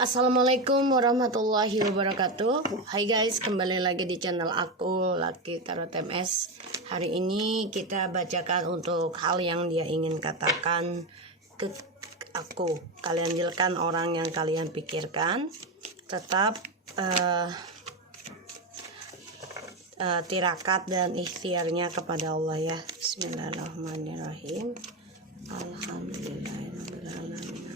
Assalamualaikum warahmatullahi wabarakatuh. Hai guys, kembali lagi di channel aku, Lucky Tarot MS. Hari ini kita bacakan untuk hal yang dia ingin katakan ke aku. Kalian jadikan orang yang kalian pikirkan. Tetap tirakat dan ikhtiarnya kepada Allah ya. Bismillahirrahmanirrahim. Alhamdulillahirrahmanirrahim.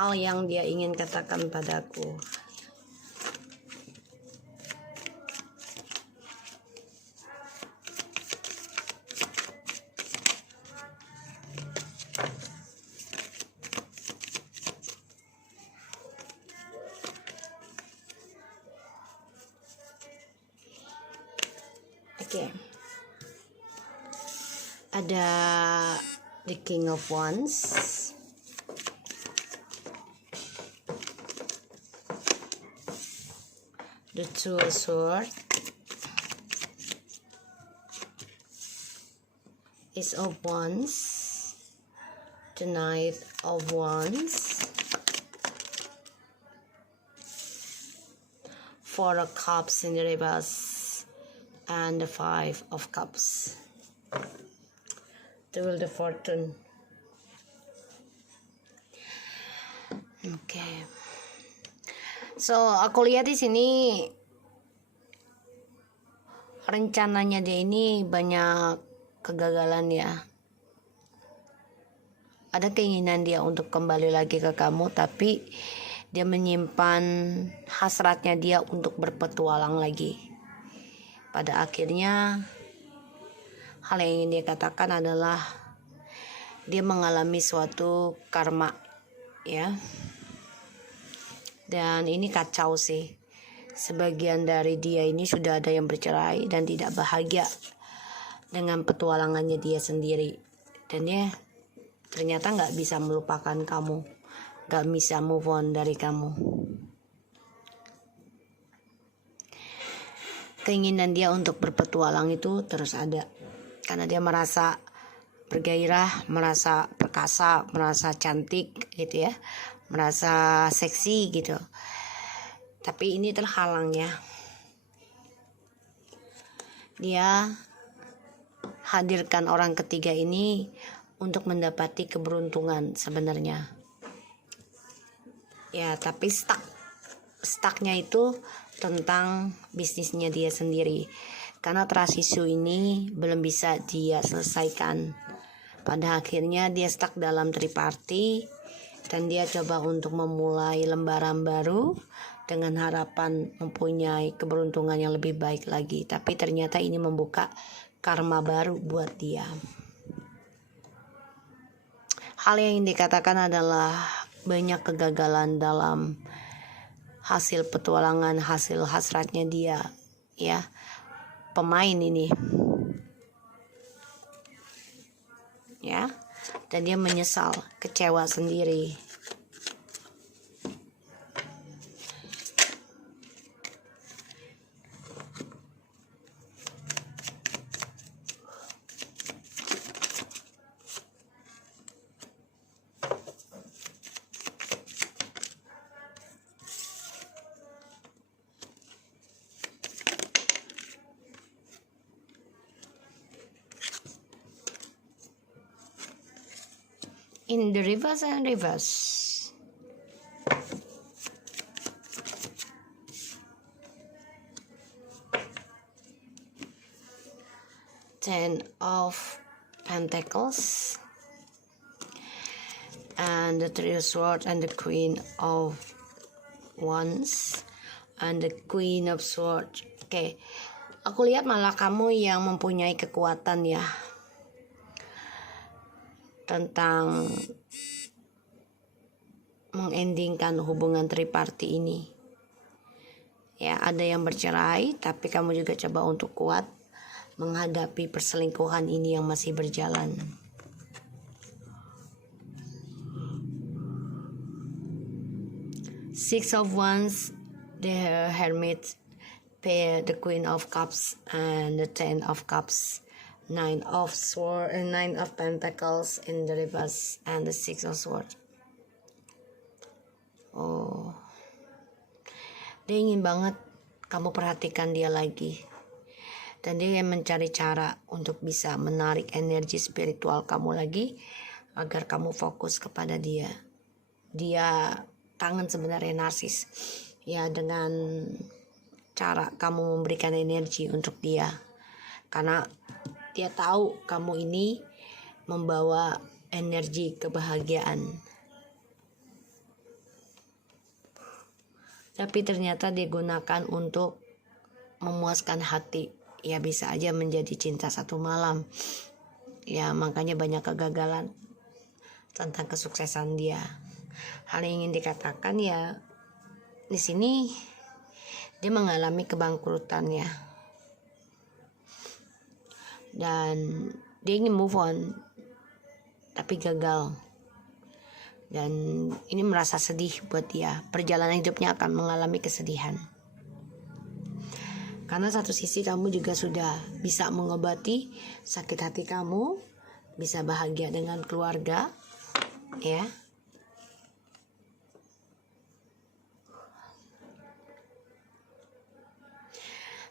Hal yang dia ingin katakan padaku. Oke. Ada the King of Wands. The Two of Swords, Ace of Wands, the Knight of Wands, Four of Cups in the reverse, and the Five of Cups. The Wheel of Fortune. Okay. So, aku lihat di sini rencananya dia ini banyak kegagalan ya. Ada keinginan dia untuk kembali lagi ke kamu, tapi dia menyimpan hasratnya dia untuk berpetualang lagi. Pada akhirnya, hal yang ingin dia katakan adalah dia mengalami suatu karma ya. Dan ini kacau sih. Sebagian dari dia ini sudah ada yang bercerai dan tidak bahagia dengan petualangannya dia sendiri. Dan dia ternyata gak bisa melupakan kamu, gak bisa move on dari kamu. Keinginan dia untuk berpetualang itu terus ada. Karena dia merasa bergairah, merasa perkasa, merasa cantik gitu ya, merasa seksi gitu. Tapi ini terhalang ya. Dia hadirkan orang ketiga ini untuk mendapati keberuntungan sebenarnya. Ya, tapi stucknya itu tentang bisnisnya dia sendiri. Karena trust issue ini belum bisa dia selesaikan. Pada akhirnya dia stuck dalam triparty dan dia coba untuk memulai lembaran baru dengan harapan mempunyai keberuntungan yang lebih baik lagi. Tapi ternyata ini membuka karma baru buat dia. Hal yang dikatakan adalah banyak kegagalan dalam hasil petualangan, hasil hasratnya dia ya. Pemain ini ya, dan dia menyesal, kecewa sendiri. In the reverse and reverse. Ten of Pentacles and the Three of Swords and the Queen of Wands and the Queen of Swords. Oke, aku lihat malah kamu yang mempunyai kekuatan ya tentang mengendingkan hubungan triparty ini. Ya, ada yang bercerai, tapi kamu juga coba untuk kuat menghadapi perselingkuhan ini yang masih berjalan. Six of Wands, the Hermit, pair, the Queen of Cups, and the Ten of Cups. Nine of Pentacles in the reverse, and the Six of Swords. Oh, dia ingin banget kamu perhatikan dia lagi, dan dia yang mencari cara untuk bisa menarik energi spiritual kamu lagi agar kamu fokus kepada dia. Dia kangen sebenarnya, narsis ya, dengan cara kamu memberikan energi untuk dia, karena dia tahu kamu ini membawa energi kebahagiaan. Tapi ternyata dia gunakan untuk memuaskan hati. Ya bisa aja menjadi cinta satu malam. Ya makanya banyak kegagalan tentang kesuksesan dia. Hal yang ingin dikatakan ya, di sini dia mengalami kebangkrutan ya. Dan dia ingin move on tapi gagal, dan ini merasa sedih buat dia. Perjalanan hidupnya akan mengalami kesedihan, karena satu sisi kamu juga sudah bisa mengobati sakit hati kamu, bisa bahagia dengan keluarga ya.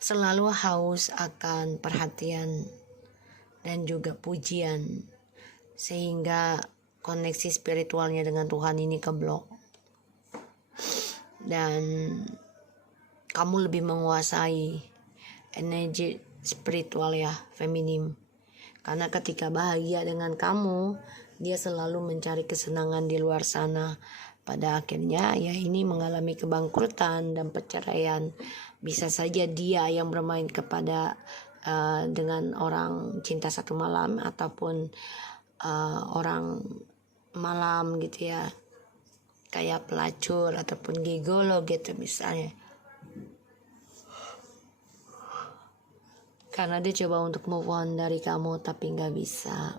Selalu haus akan perhatian dan juga pujian, sehingga koneksi spiritualnya dengan Tuhan ini keblok. Dan kamu lebih menguasai energi spiritual ya, feminim. Karena ketika bahagia dengan kamu, dia selalu mencari kesenangan di luar sana. Pada akhirnya ya ini mengalami kebangkrutan dan perceraian. Bisa saja dia yang bermain kepada dengan orang cinta satu malam, ataupun orang malam gitu ya, kayak pelacur ataupun gigolo gitu misalnya. Karena dia coba untuk move on dari kamu tapi nggak bisa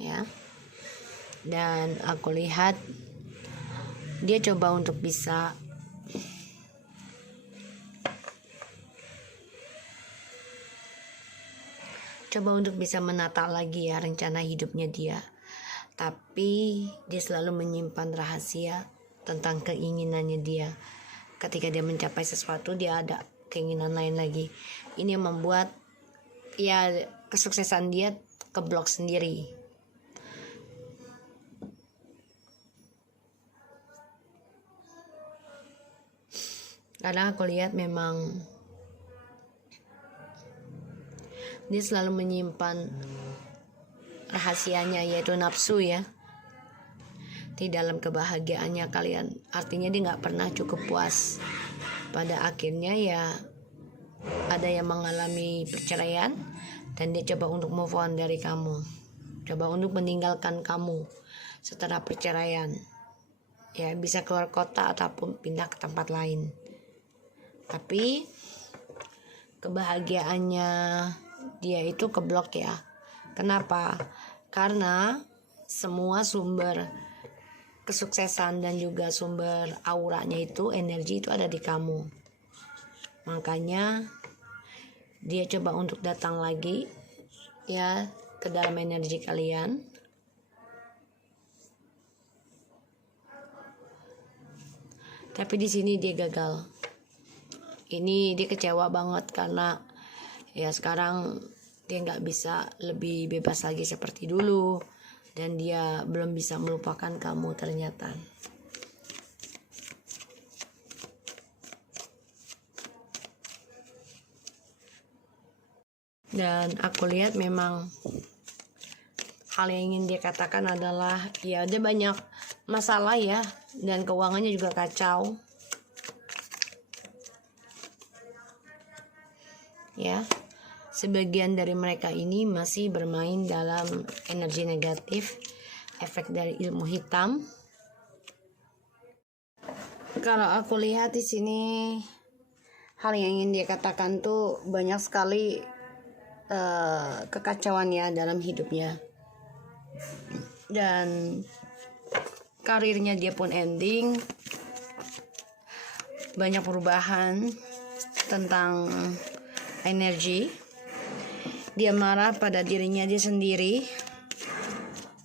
ya. Dan aku lihat dia coba untuk bisa menata lagi ya rencana hidupnya dia. Tapi dia selalu menyimpan rahasia tentang keinginannya dia. Ketika dia mencapai sesuatu, dia ada keinginan lain lagi. Ini yang membuat ya kesuksesan dia keblok sendiri. Karena aku lihat memang dia selalu menyimpan rahasianya, yaitu nafsu ya, di dalam kebahagiaannya kalian. Artinya dia gak pernah cukup puas. Pada akhirnya ya ada yang mengalami perceraian, dan dia coba untuk move on dari kamu, coba untuk meninggalkan kamu setelah perceraian ya, bisa keluar kota ataupun pindah ke tempat lain. Tapi kebahagiaannya dia itu keblok ya. Kenapa? Karena semua sumber kesuksesan dan juga sumber auranya itu, energi itu ada di kamu. Makanya dia coba untuk datang lagi ya ke dalam energi kalian. Tapi di sini dia gagal. Ini dia kecewa banget karena ya sekarang dia nggak bisa lebih bebas lagi seperti dulu, dan dia belum bisa melupakan kamu ternyata. Dan aku lihat memang hal yang ingin dia katakan adalah ya dia banyak masalah ya, dan keuangannya juga kacau ya. Sebagian dari mereka ini masih bermain dalam energi negatif, efek dari ilmu hitam. Kalau aku lihat di sini, hal yang ingin dia katakan tuh banyak sekali kekacauan ya dalam hidupnya, dan karirnya dia pun ending. Banyak perubahan tentang energi Dia marah pada dirinya dia sendiri.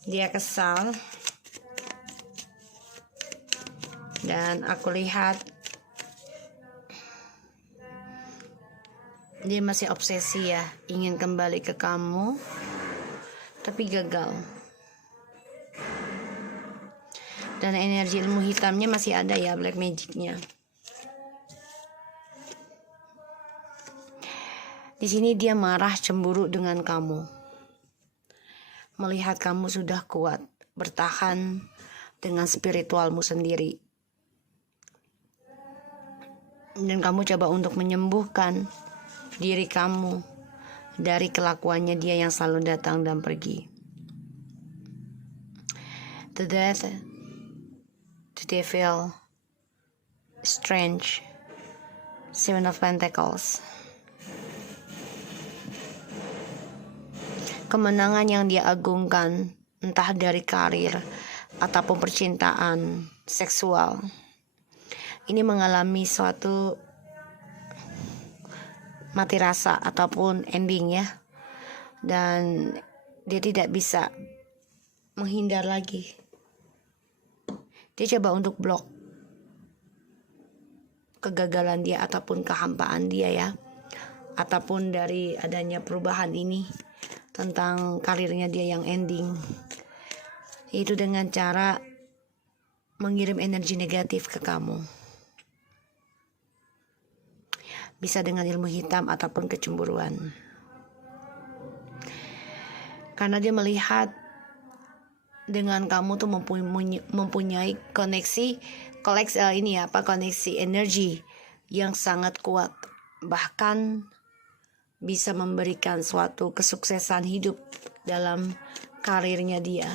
Dia kesal. Dan aku lihat dia masih obsesi ya, ingin kembali ke kamu, tapi gagal. Dan energi ilmu hitamnya masih ada ya, black magicnya. Di sini dia marah, cemburu dengan kamu. Melihat kamu sudah kuat bertahan dengan spiritualmu sendiri. Dan kamu coba untuk menyembuhkan diri kamu dari kelakuannya dia yang selalu datang dan pergi. The death, the devil, strange, Seven of Pentacles. Kemenangan yang dia agungkan, entah dari karir ataupun percintaan, seksual, ini mengalami suatu mati rasa ataupun ending ya. Dan dia tidak bisa menghindar lagi. Dia coba untuk blok kegagalan dia ataupun kehampaan dia ya. Ataupun dari adanya perubahan ini tentang karirnya dia yang ending. Itu dengan cara mengirim energi negatif ke kamu. Bisa dengan ilmu hitam ataupun kecemburuan. Karena dia melihat dengan kamu tuh mempunyai koneksi energi yang sangat kuat, bahkan bisa memberikan suatu kesuksesan hidup dalam karirnya dia.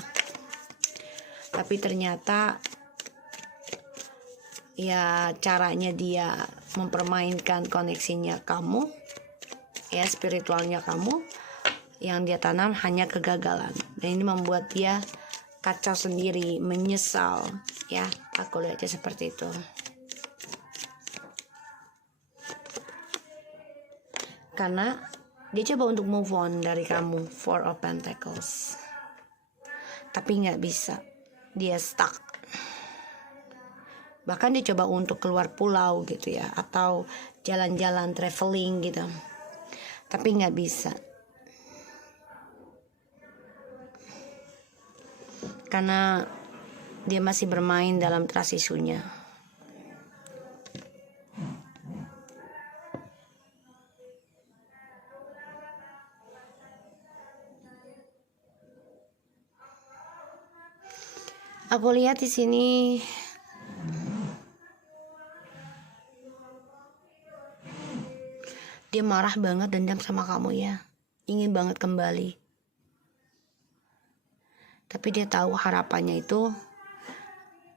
Tapi ternyata ya caranya dia mempermainkan koneksinya kamu, ya spiritualnya kamu, yang dia tanam hanya kegagalan. Dan ini membuat dia kacau sendiri, menyesal ya. Aku lihatnya seperti itu. Karena dia coba untuk move on dari kamu, Four of Pentacles, tapi nggak bisa. Dia stuck. Bahkan dia coba untuk keluar pulau gitu ya, atau jalan-jalan traveling gitu, tapi nggak bisa. Karena dia masih bermain dalam trust isunya. Aku lihat di sini dia marah banget, dendam sama kamu ya, ingin banget kembali. Tapi dia tahu harapannya itu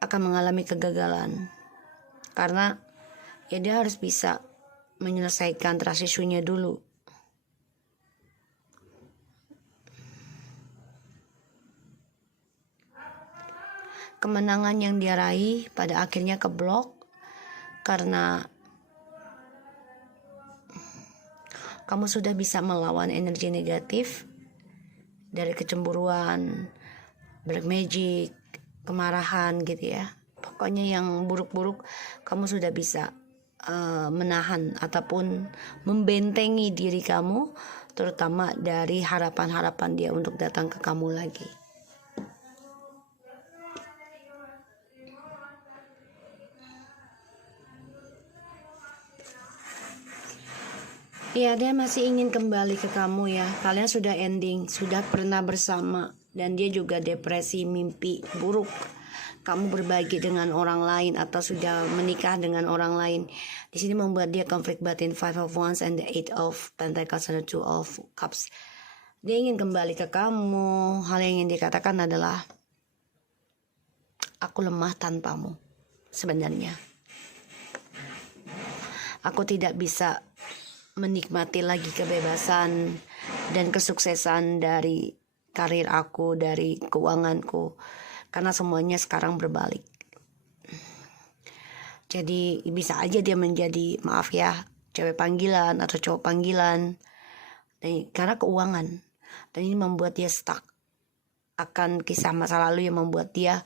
akan mengalami kegagalan. Karena ya dia harus bisa menyelesaikan trust isunya dulu. Kemenangan yang dia raih pada akhirnya keblok karena kamu sudah bisa melawan energi negatif dari kecemburuan, black magic, kemarahan gitu ya. Pokoknya yang buruk-buruk kamu sudah bisa menahan ataupun membentengi diri kamu, terutama dari harapan-harapan dia untuk datang ke kamu lagi. Ya, dia masih ingin kembali ke kamu ya. Kalian sudah ending, sudah pernah bersama, dan dia juga depresi, mimpi buruk. Kamu berbagi dengan orang lain atau sudah menikah dengan orang lain. Di sini membuat dia konflik batin, Five of Wands and the Eight of Pentacles and the Two of Cups. Dia ingin kembali ke kamu. Hal yang ingin dikatakan adalah aku lemah tanpamu. Sebenarnya aku tidak bisa menikmati lagi kebebasan dan kesuksesan dari karir aku, dari keuanganku, karena semuanya sekarang berbalik. Jadi bisa aja dia menjadi, maaf ya, cewek panggilan atau cowok panggilan, dan karena keuangan, dan ini membuat dia stuck akan kisah masa lalu yang membuat dia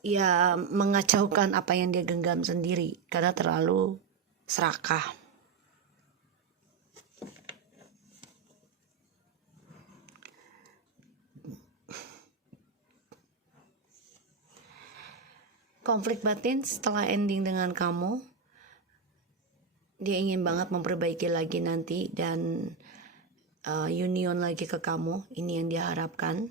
ya mengacaukan apa yang dia genggam sendiri karena terlalu serakah. Konflik batin setelah ending dengan kamu, dia ingin banget memperbaiki lagi nanti dan union lagi ke kamu. Ini yang dia harapkan.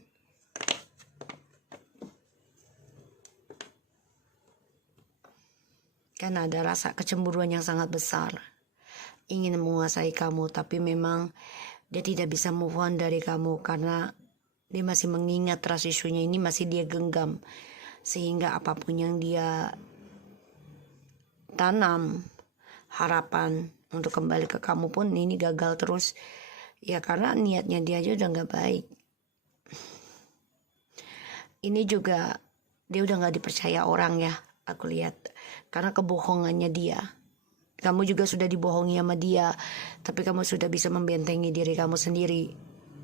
Karena ada rasa kecemburuan yang sangat besar, ingin menguasai kamu, tapi memang dia tidak bisa move on dari kamu karena dia masih mengingat trust issue-nya ini, masih dia genggam, sehingga apapun yang dia tanam harapan untuk kembali ke kamu pun ini gagal terus ya, karena niatnya dia aja udah gak baik. Ini juga dia udah gak dipercaya orang ya, aku lihat, karena kebohongannya dia. Kamu juga sudah dibohongi sama dia, tapi kamu sudah bisa membentengi diri kamu sendiri,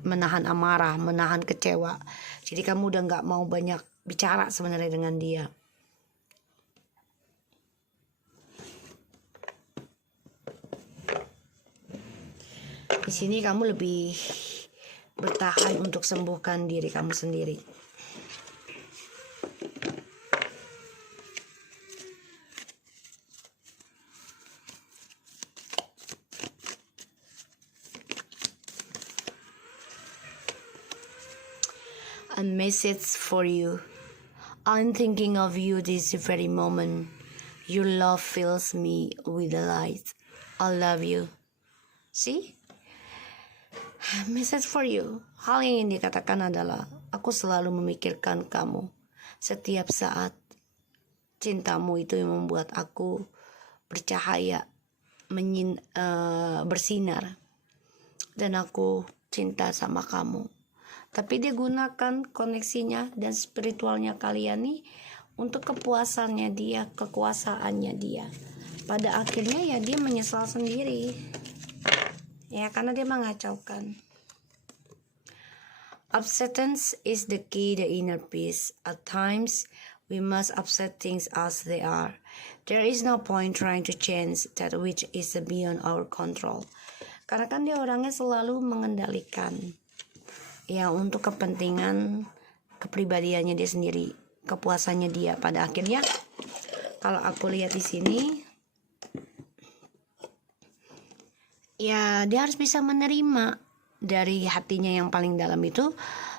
menahan amarah, menahan kecewa. Jadi kamu udah gak mau banyak bicara sebenarnya dengan dia. Di sini kamu lebih bertahan untuk sembuhkan diri kamu sendiri. A message for you. I'm thinking of you this very moment. Your love fills me with delight. I love you. See? Message for you. Hal yang ingin dikatakan adalah, aku selalu memikirkan kamu. Setiap saat, cintamu itu yang membuat aku bercahaya, bersinar. Dan aku cinta sama kamu. Tapi dia gunakan koneksinya dan spiritualnya kalian nih untuk kepuasannya dia, kekuasaannya dia. Pada akhirnya ya dia menyesal sendiri. Ya, karena dia mengacaukan. Acceptance is the key to inner peace. At times, we must accept things as they are. There is no point trying to change that which is beyond our control. Karena kan dia orangnya selalu mengendalikan. Ya, untuk kepentingan kepribadiannya dia sendiri, kepuasannya dia. Pada akhirnya, kalau aku lihat di sini, ya dia harus bisa menerima dari hatinya yang paling dalam itu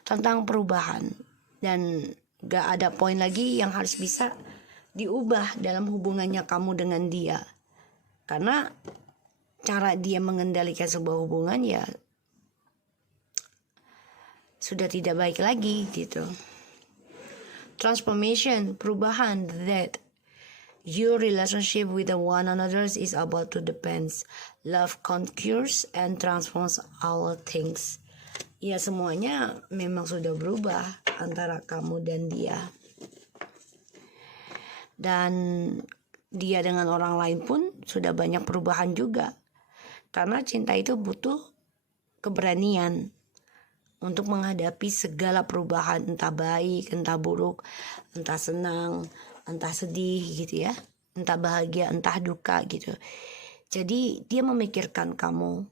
tentang perubahan, dan gak ada poin lagi yang harus bisa diubah dalam hubungannya kamu dengan dia, karena cara dia mengendalikan sebuah hubungan ya sudah tidak baik lagi gitu. Transformation, perubahan, that your relationship with the one another is about to depends. Love conquers and transforms all things. Ya, semuanya memang sudah berubah antara kamu dan dia. Dan dia dengan orang lain pun sudah banyak perubahan juga. Karena cinta itu butuh keberanian untuk menghadapi segala perubahan, entah baik, entah buruk, entah senang, entah sedih gitu ya, entah bahagia, entah duka gitu. Jadi dia memikirkan kamu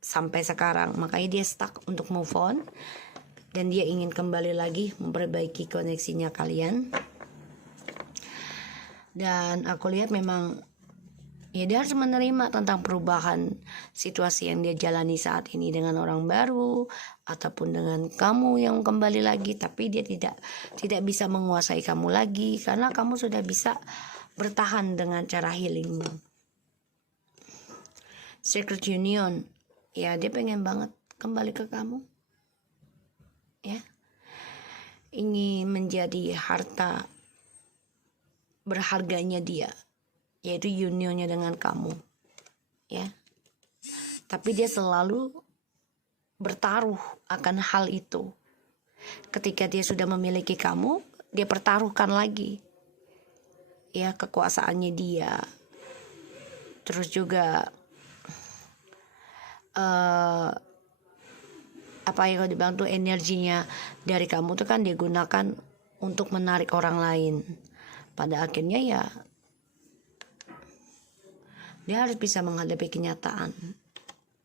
sampai sekarang, makanya dia stuck untuk move on, dan dia ingin kembali lagi memperbaiki koneksinya kalian. Dan aku lihat memang ya dia harus menerima tentang perubahan situasi yang dia jalani saat ini dengan orang baru ataupun dengan kamu yang kembali lagi, tapi dia tidak bisa menguasai kamu lagi karena kamu sudah bisa bertahan dengan cara healingmu. Secret union, ya dia pengen banget kembali ke kamu, ya, ingin menjadi harta berharganya dia, yaitu unionnya dengan kamu, ya. Tapi dia selalu bertaruh akan hal itu. Ketika dia sudah memiliki kamu, dia pertaruhkan lagi, ya, kekuasaannya dia. Terus juga apa yang kau dibilang tuh energinya dari kamu tuh kan digunakan untuk menarik orang lain. Pada akhirnya ya dia harus bisa menghadapi kenyataan,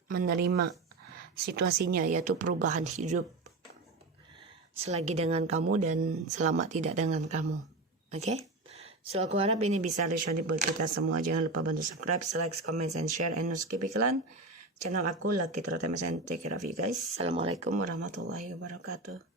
menerima situasinya, yaitu perubahan hidup selagi dengan kamu dan selama tidak dengan kamu. Oke? So aku harap ini bisa resonate buat kita semua. Jangan lupa bantu subscribe, like, comment, and share, and no skip iklan. Channel aku Lucky Trotemes, and take care of you guys. Assalamualaikum warahmatullahi wabarakatuh.